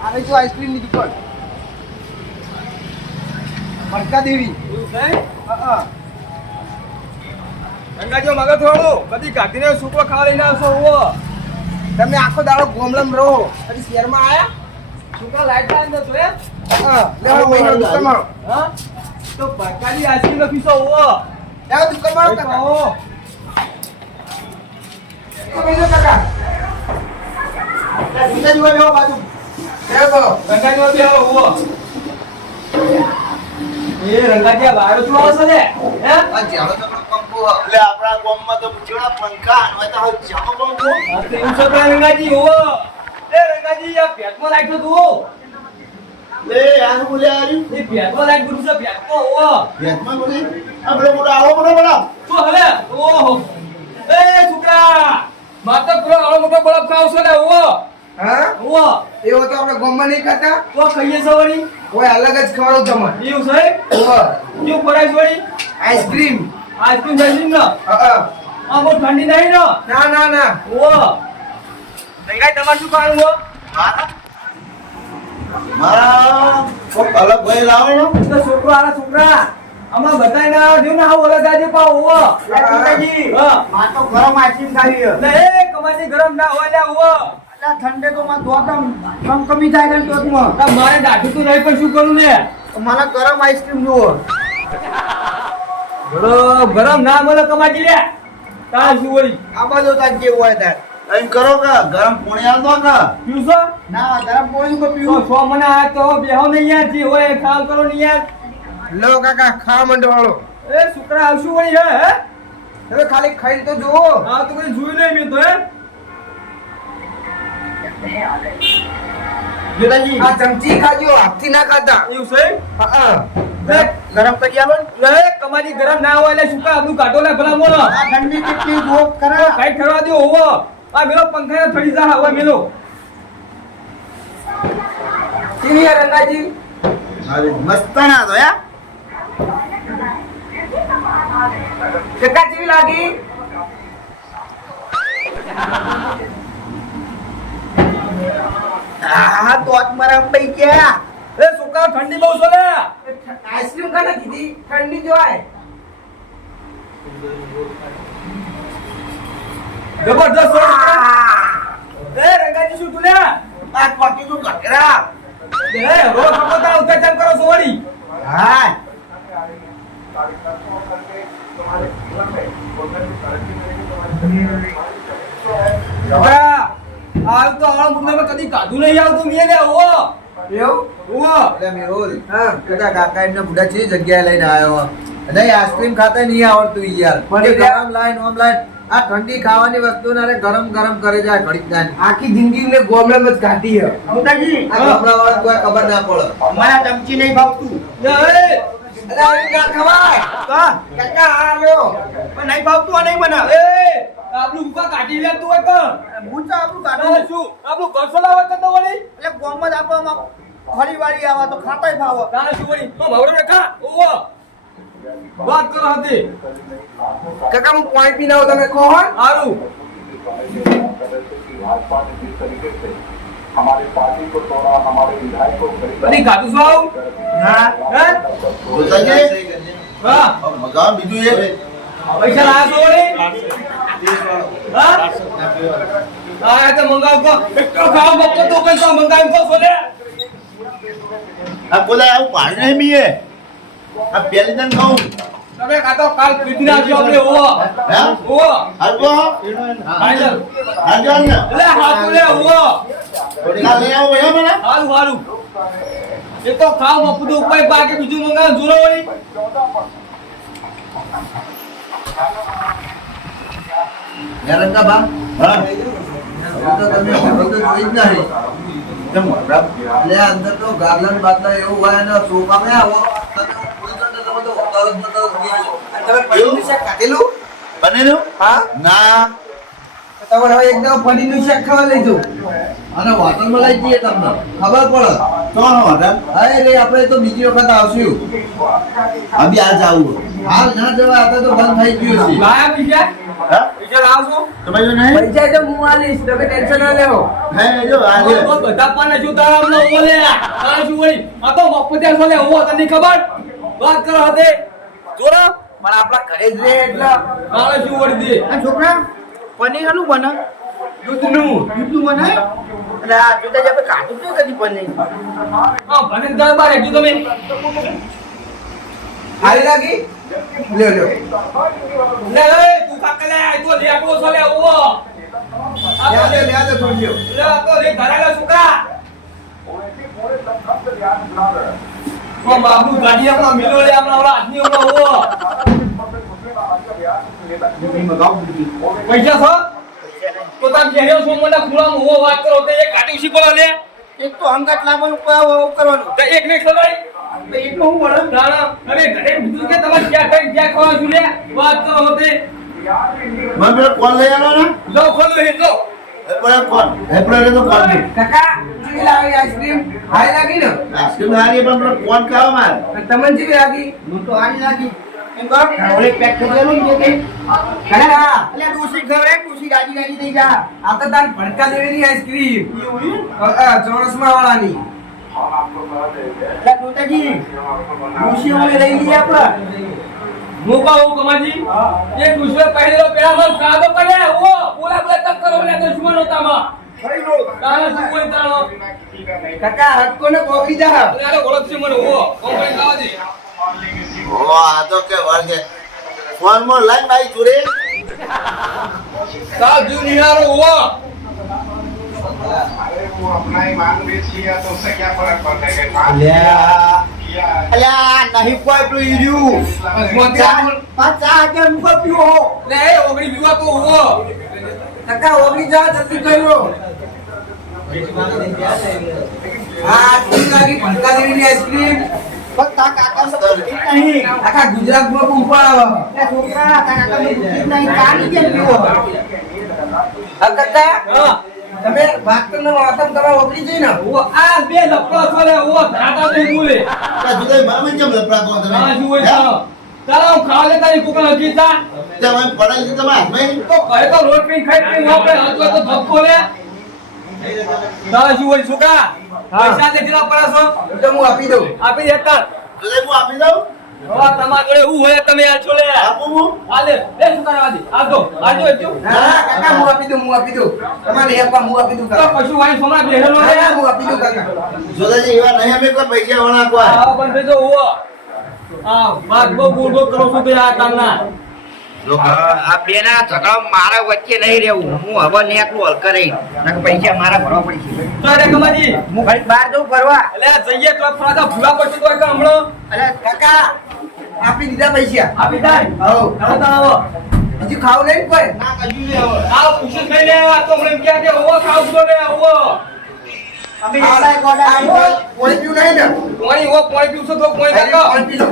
આને જો આઈસ્ક્રીમની દુકાન મટકા દેવી હા ગંગાજીઓ મગજ થોડું બધી કાઢીને સૂકો ખાવા લઈને આવશો ઓવો તમે આખો દાડો ગોમલમ રહો પછી શહેરમાં આયા સૂકો લાઈટ લાઈન તો એ હા લેવો મહિનો દુકાનમાં હા તો બકાલી આઈસ્ક્રીમ લખીશો ઓવો લેવો દુકાનમાં કાકા આવો તો બીજો કાકા બીજા જોવા લેવો બાજુ લેવો ગંગાજીઓ બે ઓવો એ રંગાજીયા વાયરો શું આવશે ને હે આ જાડો ચકડો પંખો એટલે આપણા ગામમાં તો જેવડા પંખા હોય તો હવે જામો પંખો આ તો એવું છે કે રંગાજી ઓવો એ રંગાજી આ પેટમાં લાઈટ તો લે આ બોલે આરી એ પેટમાં લાઈટ ગુરુ છે પેટમાં ઓવો બેટમાં બોલે આપણે મોટો આવો મોટો બડા શું હલે ઓહો એ છોકરા માતા પ્રો આવો મોટો બળપ ખાવશો ને ઓવો હા ઓવો એવો તો આપણે ગામમાં નહીં ખાતા તો ખાઈએ છો વળી કોઈ અલગ જ ખવડાવ તમને એવું છે ઓહો શું ખોરાક વળી આઈસ્ક્રીમ આઈસ્ક્રીમ જઈશું ને હા આ બહુ ઠંડી નહીં ને ના ના ના ઓવો રંગાઈ તમારે શું ખાવાનું હો મારા કોક અલગ ભાઈ લાવો તો છોકરો આના છોકરા આમાં બતાઈ ના દેવ ને આવો અલગ આજે પાવ ઓવો કાકાજી હા આ તો ગરમ આઈસ્ક્રીમ ખાવી લે એ કમાજી ગરમ ના હોય લે ઓવો એટલે ઠંડે તો માં દોતમ કમ કમી થાય ને દોતમાં આ મારે દાઢી તો નહીં પણ શું કરું ને મને ગરમ આઈસ્ક્રીમ જુઓ ગરમ ના મળે કમાજી લે તાર શું વળી આ બાજુ તા જે હોય તાર એમ કરો કે ગરમ પાણી આલ દો કે પીવું છો ના ગરમ પાણી કો તો પીવું સો મને આ તો બેહો નહીં યાર જી હોય ખાલ કરો નહીં યાર લો કાકા ખા મંડવાળો એ છોકરા આવશું વળી હે હવે ખાલી ખાઈને તો જુઓ આ તો કોઈ જોઈ નહીં મેં તો હે બેટાજી આ ચમચી ખાજો હાથથી ના ખાતા એવું છે હા લે ગરમ કરી આલો લે કમાજી ગરમ ના હોય લે શું કા આપણું કાઢો લે ભલા મોનો આ ઠંડી કેટલી જોક કરે કાઈ કરવા દો હોવો આ મેલો પંખા થડી જા હવે મેલો કેવી યાર રંગાજી મસ્તાના તો યા કાકા કેવી લાગી આ તો મારા પૈ ગયા એ છોકરા ઠંડી બહુ છે લે આઈસ્ક્રીમ કાને કીધી ઠંડી જોય જબરદસ્ત છે એ રંગાજી શું તું લે આ કોટી નું કકરા એ રોજ પકોતા ઉતર ચમ કરો છો વળી હા છોકરા આવ તો આળ મુંડામાં કદી કાઢું નહીં આવતું મે લે ઓ એવું ઓ એટલે મેહુલ હા કદા કાકા એમને બુડા છે જગ્યાએ લઈને આવ્યો નહીં આઈસ્ક્રીમ ખાતા નહીં આવડતું યાર પણ ગરમ લાઈન ઓમ લાઈન આ ઠંડી ખાવાની વસ્તુ ને ગરમ ગરમ કરી જાય ઘડીક ના આખી જિંદગી ને ગોમડમ જ કાઢી હે મોટાજી આ ગોમડા વાળા કોઈ ખબર ના પડે અમારા ચમચી નહીં ભાવતું એ અરે આ ના ખવાય કા કાકા આ લ્યો પણ નહીં ભાવતું આ નહીં બના એ આપણું ઉકા કાઢી લે તું એક હું તો આપણું કાઢો કાઢું શું આપણું ઘરસલા વખત તો વળી એટલે ગોમ જ આપવામાં ફરી વાળી આવા તો ખાતાય ભાવ તાણે શું વળી તો ભાવડો રેખા ઓવો વાત કરો હતી કાકા હું પાણી પીને આવું તમે કહો હારું हमारी पार्टी को तोड़ा हमारे विधायक को બધી કાઢું છો આવું ના હે હા મગા બીજું એ પૈસા લાયા છો વળી હા આ તો મંગાવ કો એકલો ખાવ બકો તો પૈસા મંગાવ કો સોલે આ બોલા આવું પાણી નહીં મીએ આ પેલી જણ કહું તમે કાતો કાલ પીતી આવજો આપણે ઓવો હે ઓવો હાલવો હાજર હાજર ને લે હાથ લે ઓવો ના લઈ આવો હે મને હારું હારું એ તો ખાવ બપુ તો ઉપર બાકી બીજું મંગાવ જોરો વળી યારંગા બા હા તો તમે તો જોઈ જ નહીં કેમ બરાબર લે અંદર તો ગાર્લન બાદલા એવું હોય ને સોફા મે આવો તમે કોઈ તો તમે તો તરત તમે પૈનું શાક કાઢેલું બનેલું હા ના તમારે હવે એકદમ પનીરનું શાક ખાવા લઈ જવું અને હોટલમાં લઈ જઈએ તમને ખબર પડે તો હોટલ હા રે આપણે તો બીજી વખત આવશું અભી આજ આવું હાલ ના જવા આ તો બંધ થઈ ગયું છે લાયા બીજા હા પૈસા લાવશો તમારે જો નહીં પૈસા તો હું આલીશ, તમે ટેન્શન ના લેવો. હે જો આ લે તો બધા પાને શું તારા અમને ઉભો લે તારા શું વળી આ તો મફતિયા છો લે ઉભો તને ખબર વાત કરો હતે જોરો પણ આપણા ઘરે જ રહે એટલે તારા શું વળી દે આ છોકરા પનીર આનું બને દૂધનું દૂધનું બને અને આ જોતા જાય કાઢું તો કદી પણ નહીં. હા ભલે દરબાર હેજો તમે હારી લાગી? લ્યો લ્યો. લે લે તું કાકે લે આ તો લેટો છો લે ઉભો આ તો લે લ્યો તો થોડી લ્યો. લે આ તો લે ધરાલા છોકરા ઓ બાબુ ગાડી આપણા મિલો લે આપણા ઓલા આદમી ઓલા ઉભો પૈસા છો તો તાર ઘેર્યો છો મને ખુલામાં ઉભો વાત કરો તો એક કાઢી શીખો લે એક તો હંગાત લાવવાનું કરવાનું તો એક ને ખબર એટલું હું વળે ના હવે ઘરે બીજું કે તમારે ક્યાં કઈ ક્યાં ખવા છું લે વાત કરો હોતે મને પેલો કોલ લઈ આવો ને લો ખોલો હે લો પેલો કોલ પેલો તો કોલ નહીં કાકા કેવી લાગી આઈસ્ક્રીમ? હારી લાગી ને? આઈસ્ક્રીમ હારી પણ પેલો કોલ ખાવા માર અને તમને કેવી લાગી? મને તો હારી લાગી એમ કહો ઓલે પેક કરી દેલું ને કે કાકા એટલે ડોસી ખવરે ડોસી ગાડી ગાડી થઈ જા આ તો તાર ભડકા દેવેલી આઈસ્ક્રીમ ચોરસમાં વાળાની. એટલે દોતાજી ડોસી ઓલે લઈ લઈએ આપણે મોકા હો કમાજી એક દુસરે પહેરેલો પેલા મત કાદો કરે ઓ બોલા બોલા તક કરો લે દુશ્મન હોતા માં ખરી લો તારા શું કોઈ તારો કાકા હટકો ને કોકી જા. અરે ઓળખ છે મને ઓ કોમ્પની ખાવા દે ઓ આ તો કે વર્ગે ફોન માં લાઈન ભાઈ જોડે તા જુનિયર ઓ अरे वो अपना ही मान बेच लिया तो उससे क्या फर्क पड़ता है कि मान किया અલ્યા નહીં કોઈ પેલું ઈર્યું પાછા કે મુકો પીવો લે ઓગળી પીવા તો ઓ કાકા ઓગળી જા જલ્દી કરો. આ કેવી લાગી ભડકા દેવેલી આઈસ્ક્રીમ? તા કાકા સબજી નહીં આખા ગુજરાતમાં કુંપા આવે. એ છોકરા તા કાકા સબજી નહીં કાઢી કેમ પીવો હા કાકા હા તમે વાસ્તવમાં વાતમ તમારે ઓગળી જઈ ને? ઓ આ બે લપડા છોલે ઓ ધાતા તો બોલે તા જુદાઈ મને કેમ લપડાતો તમે આ શું હોય તારો તારા હું ખાવા લેતા ની કુકલ હજી તા તમે પડાઈ છે તમે હાથમાં તો કહે તો રોટ પી ખાઈ પી આપણે હાથ તો ધક્કો લે તારા શું હોય છોકરા પૈસા દે જરા પડાસો તો હું આપી દઉં. આપી દેતા જુદાઈ હું આપી દઉં હવે તમારા જોડે હું હોય તમે આ છો લે આપું હું આ લે લે શું કરવા દે આ દો જો ના કાકા હું આપી દઉં તમારે એકવાર હું આપી દઉં તો કાકા. કશું વાળી સોમનાથ બેહેલો ના, લે ના, હું આપી દઉં કાકા. જોદાજી એવા નહીં અમે કોઈ પૈસા વાળા કોઈ આ પણ ભેજો ઓ આ વાત બહુ બોલ કરો છો તે આ કામના આ બેના ઝઘડા મારા વચ્ચે નહીં રહેવું હું હવે નેકલું હલકા રહી નકર પૈસા મારા ભરવા પડશે તો રે કમાજી હું ઘડી બહાર જઉં ફરવા એટલે જઈએ તો થોડા ભૂલા પડશે તો કે હમણો અરે કાકા આપી દીધા પૈસા. આપી દાય હઉ. હવે તો આવો હજી ખાવું નહીં કોઈ? ના કશું નહીં હવે આ પૂછું થઈ લે આ તો મને ક્યાં કે ઓવો ખાવ છો ને ઓવો અમે એટલા ગોડા આ પોણી પીવું નહીં ને? પાણી ઓવો પાણી પીવશો તો પાણી કાકો પાણી પી લો.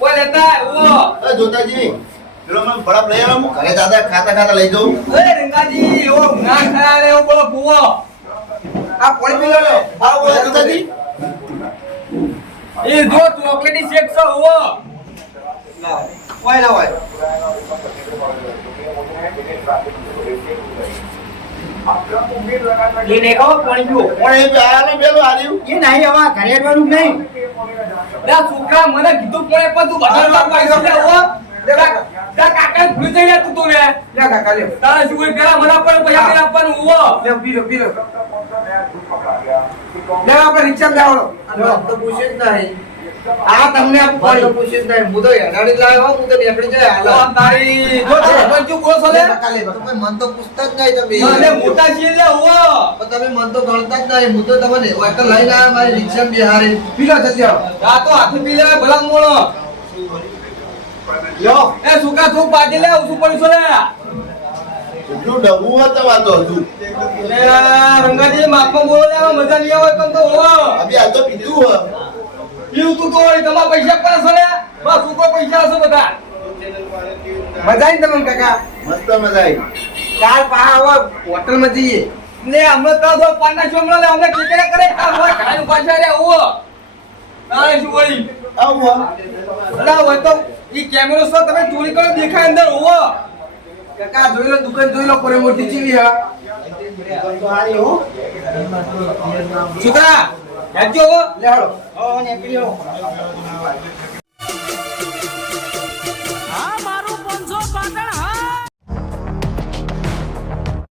ઓ લેતા ઓવો એ જોતાજી પેલો મને બરફ લઈ આવો હું ઘરે દાદા ખાતા ખાતા લઈ જાઉં એ રંગાજી ઓ ના ખાયા રે ઓ બોલો ભૂવો આ પાણી પી લો લો. આવો બોલો જોતાજી એ જો ચોકલેટી શેક છે ઓવો ઓય ના ઓય એ નહીં કહો પાણી પીવો પણ એ આને પેલું હાર્યું એ નહીં હવે ઘરે જવાનું નહીં લે છોકરા મને કીધું પણ તું બધા પૈસા લે ઓવો તા કાકા ભૂલી જઈ લે તું તો લે લે કાકા લે. તારા શું કોઈ પેલા મને પણ પૈસા નહીં આપવાનું ઓવો લે પી લો પી લો. લે આપણે રિક્ષામાં જાઓ. તો પૂછે જ નહીં. આ તમને આપું પાણી પૂછે જ નહીં. હું તો હેડાડી લાવ્યો હું તો નીકળી જાય હાલ. ઓ તારી જો પણ તું બોલો છો લે કાકા લે. તો મન તો પૂછતા જ નહીં તમે. મને મોટા છીએ લે ઓવો પણ તમે મન તો ગણતા જ નહીં. હું તો તમને વાયકલ લઈને આવ્યા મારી રિક્ષામાં બિહારી. પી લો જલ્દી આવો. આ તો હાથે પી લે ભલા મોણો યો. એ સુકા તું પાડી લે ઉસું પડી છો લે એટલું ડબું હતું વાતો હતું લે રંગાજી માપમાં બોલો લે મજા નહીં આવે તો ઓવો અભી આ તો પીધું હો પીવું તું તો વળી તમારા પૈસા પર છો લે બસ ઉપર પૈસા હશે બધા મજા આવી તમને કાકા? મસ્ત મજા આવી ચાર પા આવો હોટલમાં જઈએ. લે હમણાં તો દો પાના છો હમણાં લે હમણાં કેકે કરે આ હોય ઘાણ પાછા રે ઓવો તારે શું વળી આવો અલા હોય તો ઈ કેમેરો સો તમે ચોરી કરો દેખાય અંદર ઓવો કાકા જોઈ લો દુકાન જોઈ લો કોરે મોટી ચીવી હા તો હારી હો છોકરા હેડજો હો. લે હાલો ઓ નીકળ્યો